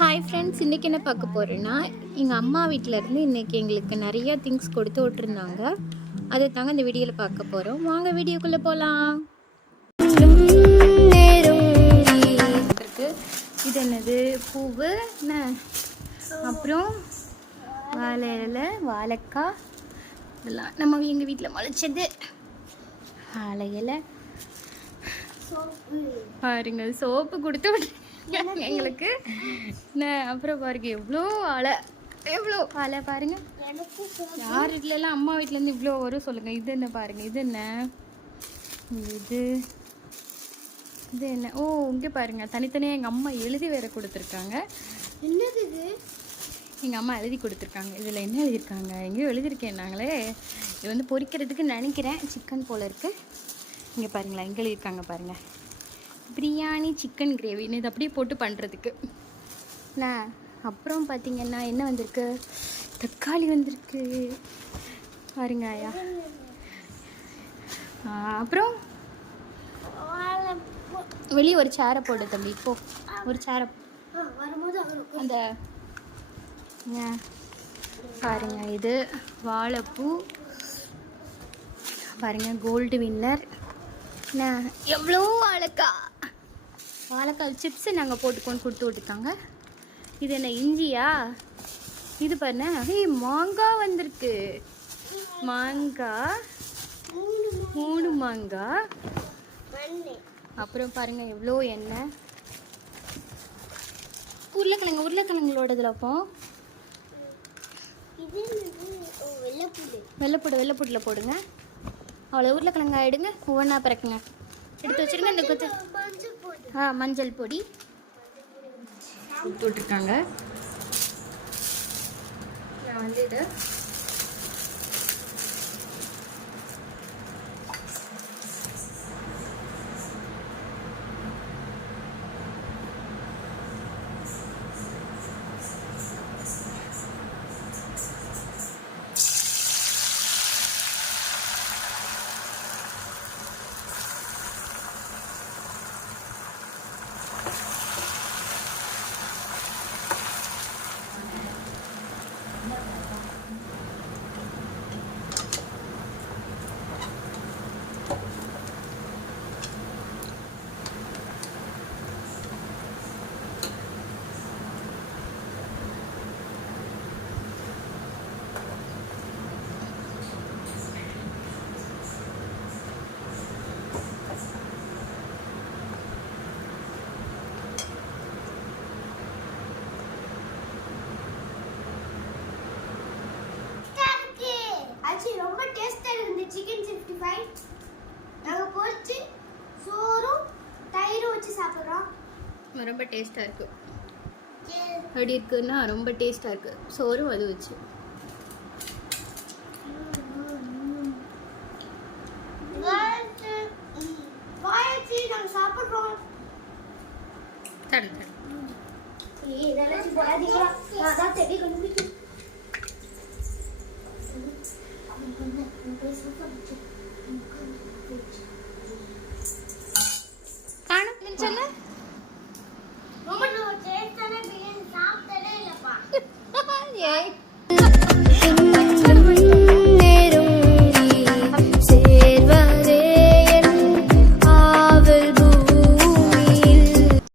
Hi friends இன்றைக்கி என்ன பார்க்க போகிறேன்னா எங்கள் அம்மா வீட்டிலேருந்து இன்றைக்கி எங்களுக்கு நிறையா திங்ஸ் கொடுத்து விட்ருந்தாங்க அதை தாங்க இந்த வீடியோவில் பார்க்க போகிறோம் வாங்க வீடியோக்குள்ளே போகலாம் இருக்கு. இது என்னது? பூவு என்ன? அப்புறம் வாழை இலை வாழைக்காய். இதெல்லாம் நம்ம எங்கள் வீட்டில் முளைச்சது. வாழை இலை. பாருங்கள் சோப்பு கொடுத்து விட்ருக்காங்க என்ன அப்புறம் பாருங்க எவ்வளோ அலை எவ்வளோ அலை பாருங்க. யார் வீட்டிலலாம் அம்மா வீட்டிலேருந்து இவ்வளோ வரும் சொல்லுங்க. இது என்ன பாருங்க இது என்ன? இது இது என்ன? ஓ இங்கே பாருங்க. தனித்தனியாக எங்கள் அம்மா எழுதி வேற கொடுத்துருக்காங்க. என்னது இது? எங்கள் அம்மா எழுதி கொடுத்துருக்காங்க. இதில் என்ன எழுதியிருக்காங்க? எங்கேயோ எழுதியிருக்கேன் நாங்களே. இது வந்து பொரிக்கிறதுக்கு நினைக்கிறேன். சிக்கன் போல் இருக்குது இங்கே பாருங்களா எங்கே எழுதியிருக்காங்க பாருங்கள் பிரியாணி சிக்கன் கிரேவின்னு இது அப்படியே போட்டு பண்ணுறதுக்கு என்ன அப்புறம் பார்த்தீங்கன்னா என்ன வந்திருக்கு? தக்காளி வந்திருக்கு. பாருங்க ஐயா. அப்புறம்? வெளியே ஒரு சேரை போடு தம்பி இப்போ ஒரு சேரை. அந்த பாருங்க இது. வாழைப்பூ. பாருங்க கோல்டு வின்னர் என்ன எவ்வளோ அழகா வாழைக்காய் சிப்ஸு நாங்கள் போட்டுக்கொண்டு கொடுத்து விட்டுருக்காங்க இது என்ன இஞ்சியா? இது பாருங்க ஏய் மாங்காய் வந்திருக்கு. மாங்காய் மூணு மாங்காய் அப்புறம் பாருங்க எவ்வளோ எண்ணெய்? உருளைக்கிழங்கு உருளைக்கிழங்களோட இதில் அப்போ? இது என்னது வெள்ளைப்பூடு வெள்ளைப்பூடில் போடுங்க. அவ்வளோ உருளைக்கிழங்கா ஆகிடுங்க ஒவ்வொன்றா பிறக்குங்க. எடுத்து வச்சிருங்க இந்த கொத்து. ஆ மஞ்சள் பொடி. கொடுத்து விட்ருக்காங்க நான் வந்து இதை இருக்கு ஆச்சு ரொம்ப டேஸ்டா இருக்கு இந்த சிக்கன் சிக்ஸ்டி ஃபைவ் நாங்கள் பொரிச்சு சோறும் தயிரும் வச்சு சாப்பிட்றோம் ரொம்ப டேஸ்ட்டாக இருக்குது எப்படி இருக்குன்னா ரொம்ப டேஸ்ட்டாக இருக்குது சோறும் அது வச்சு. Thank you. ரொம்ப